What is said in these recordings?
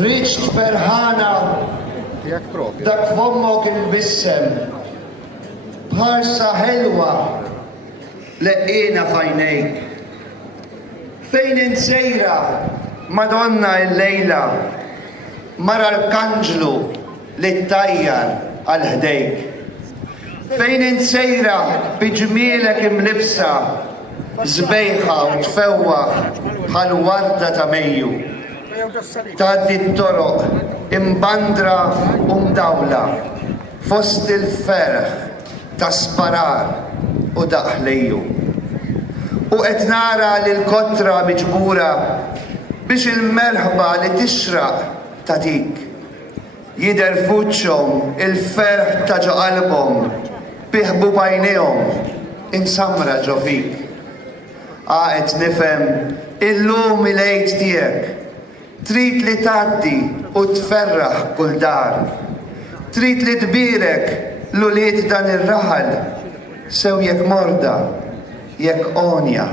ħriġt ferħana dak f'ommok il-bissem bħarsa ħelwa leqqina f'għajnejk. Fejn insejra Madonna il-lejla mara l-kanġlu li ttajjar għal ħdejk. Fejn insejra biġmielek imlibsa żbejħa u tfewwaħ bħal warda ta' Mejju. Tgħaddi t-toroq imbandra u mdawla fost il-ferħ ta' sparar u daħlejju. U qed nara lil kotra miġbura biex il-merħba li tixraq tatik. Jidher f'wiċċhom il-ferħ ta' ġo qalbhom biħbu bajnejhom insamra ġo fik. Qed nifhem illum il-għid tiegħek trid li tgħaddi u tferraħ kull dar. Trid li tbierek l-ulied dan ir-raħal sew jekk morda, jekk onja,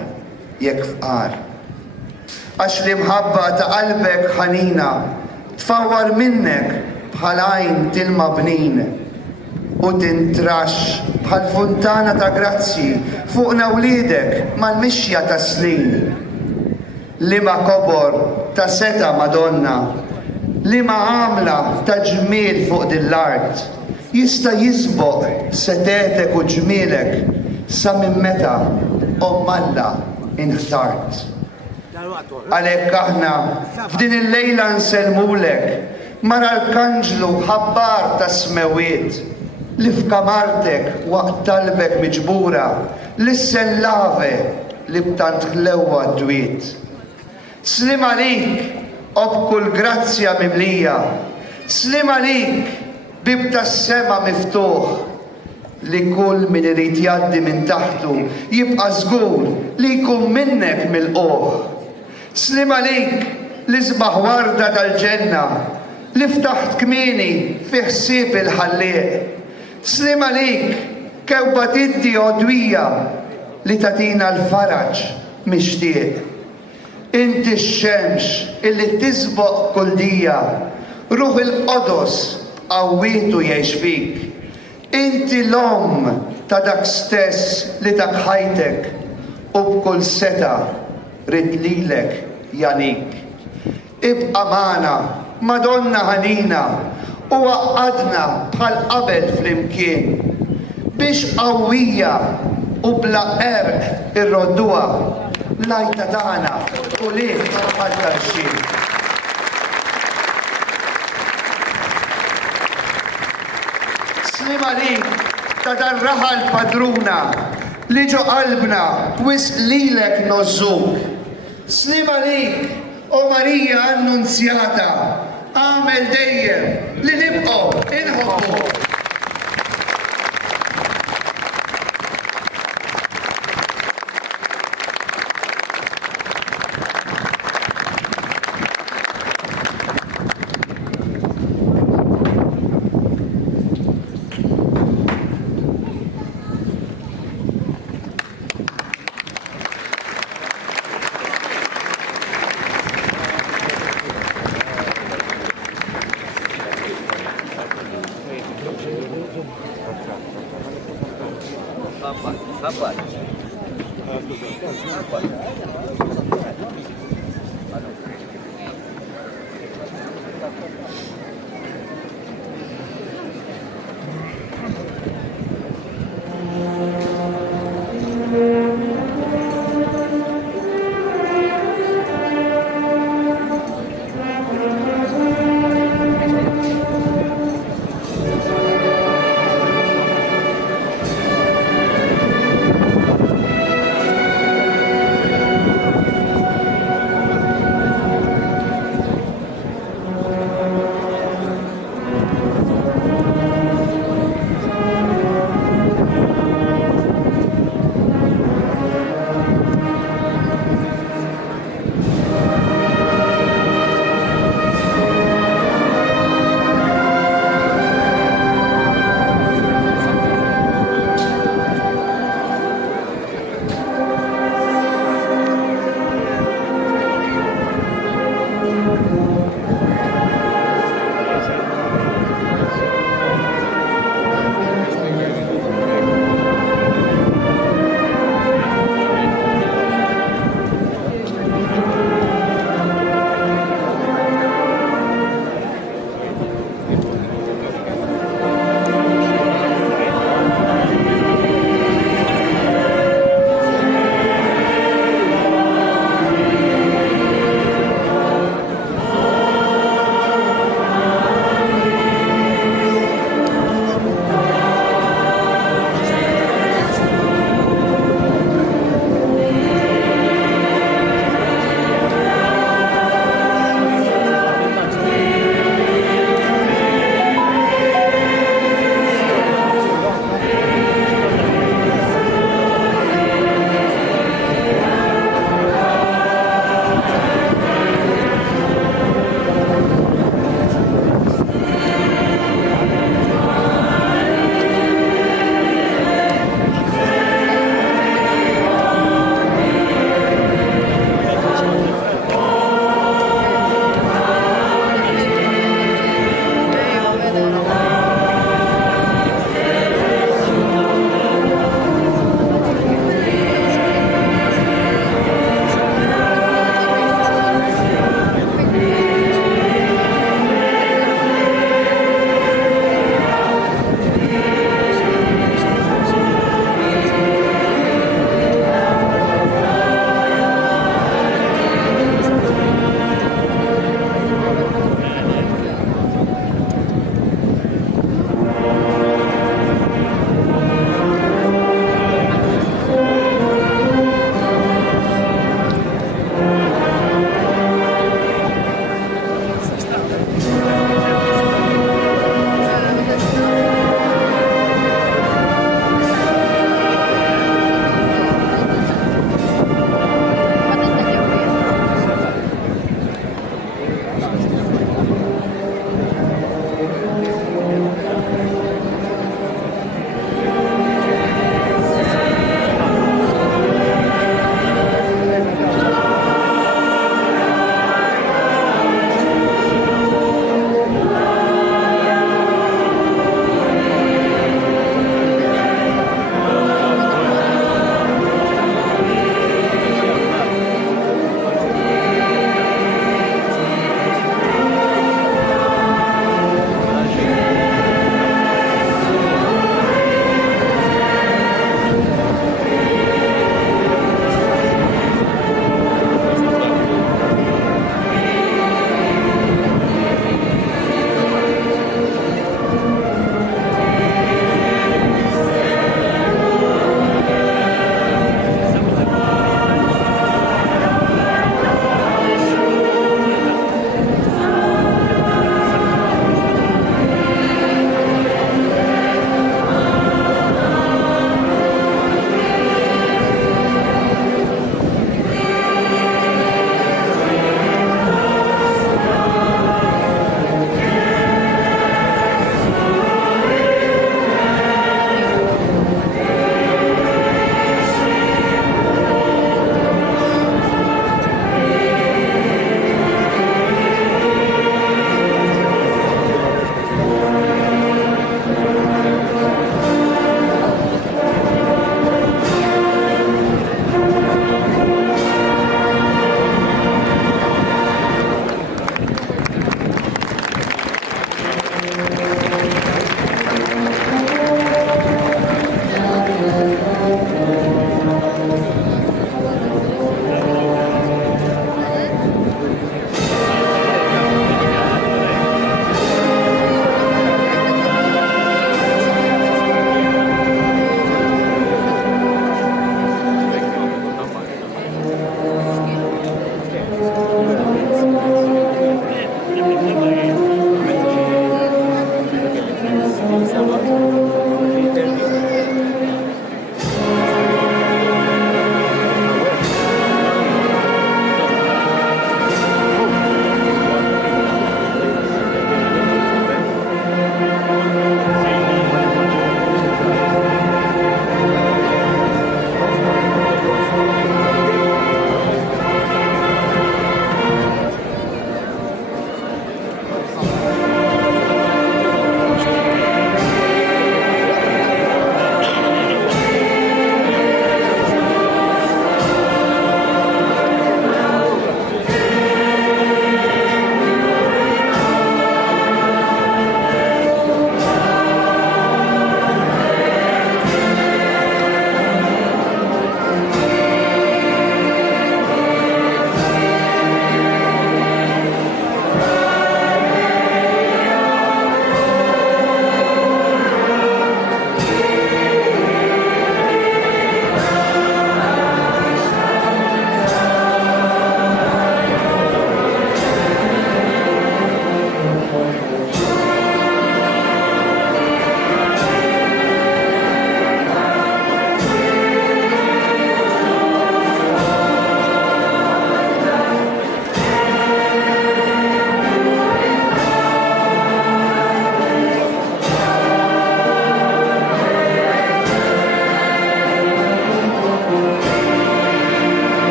jekk fqar. Għax li mħabba ta' qalbek ħanina tfawwar minnek bħal għajn tilma bnin u tintrax bħal funtana ta' grazzi fuqna wliedek mal-mixja ta' snin. Lima kobor ta' seta Madonna, lima għamla ta' ġmiel fuq dil-art jista' jisboq setetek u ġmielek sa minn meta Alla inħtart. Għalhekk aħna f'din il-lejla nselmulek mara l-kanġlu ħabbar ta' smewiet li f'kamartek waqt talbek miġbura li s-sellave li b'tant ħlewwa dwiet. Slim għalik obkull grazzja mimlija, slim għalik bib tas-sema miftuħ li kull min irid jgħaddi minn taħtu jibqa' żgur li jkun minnek mill-qoħ. Slim għalik li sbaħ warda tal-ġenna li ftaħt kmieni fi ħsieb il-ħallieq. Slim għalik kewba tiddi għodwija li tatina l-faraġ mixtieq. Inti x-xemx illi tisboq kull dija, ruħ il-qodos qawwietu jgħix fik. Inti l-om ta' dak stess li dak ħajtek u b'kull seta rid lilek janik. Ibqa' magħna Madonna ħanina u għaqadna bħal qabel flimkien biex qawwija u bla qerq irrodduha l-għajta tagħna u lih bħal tarxien. Slim għalik ta' dan raħal padruna li ġo qalbna wisq lilek nożżuk. Slim għalik o Marija Annunzjata għamel dejjem li nibqgħu inħobbu.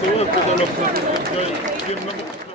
صور كده لو كنت جاي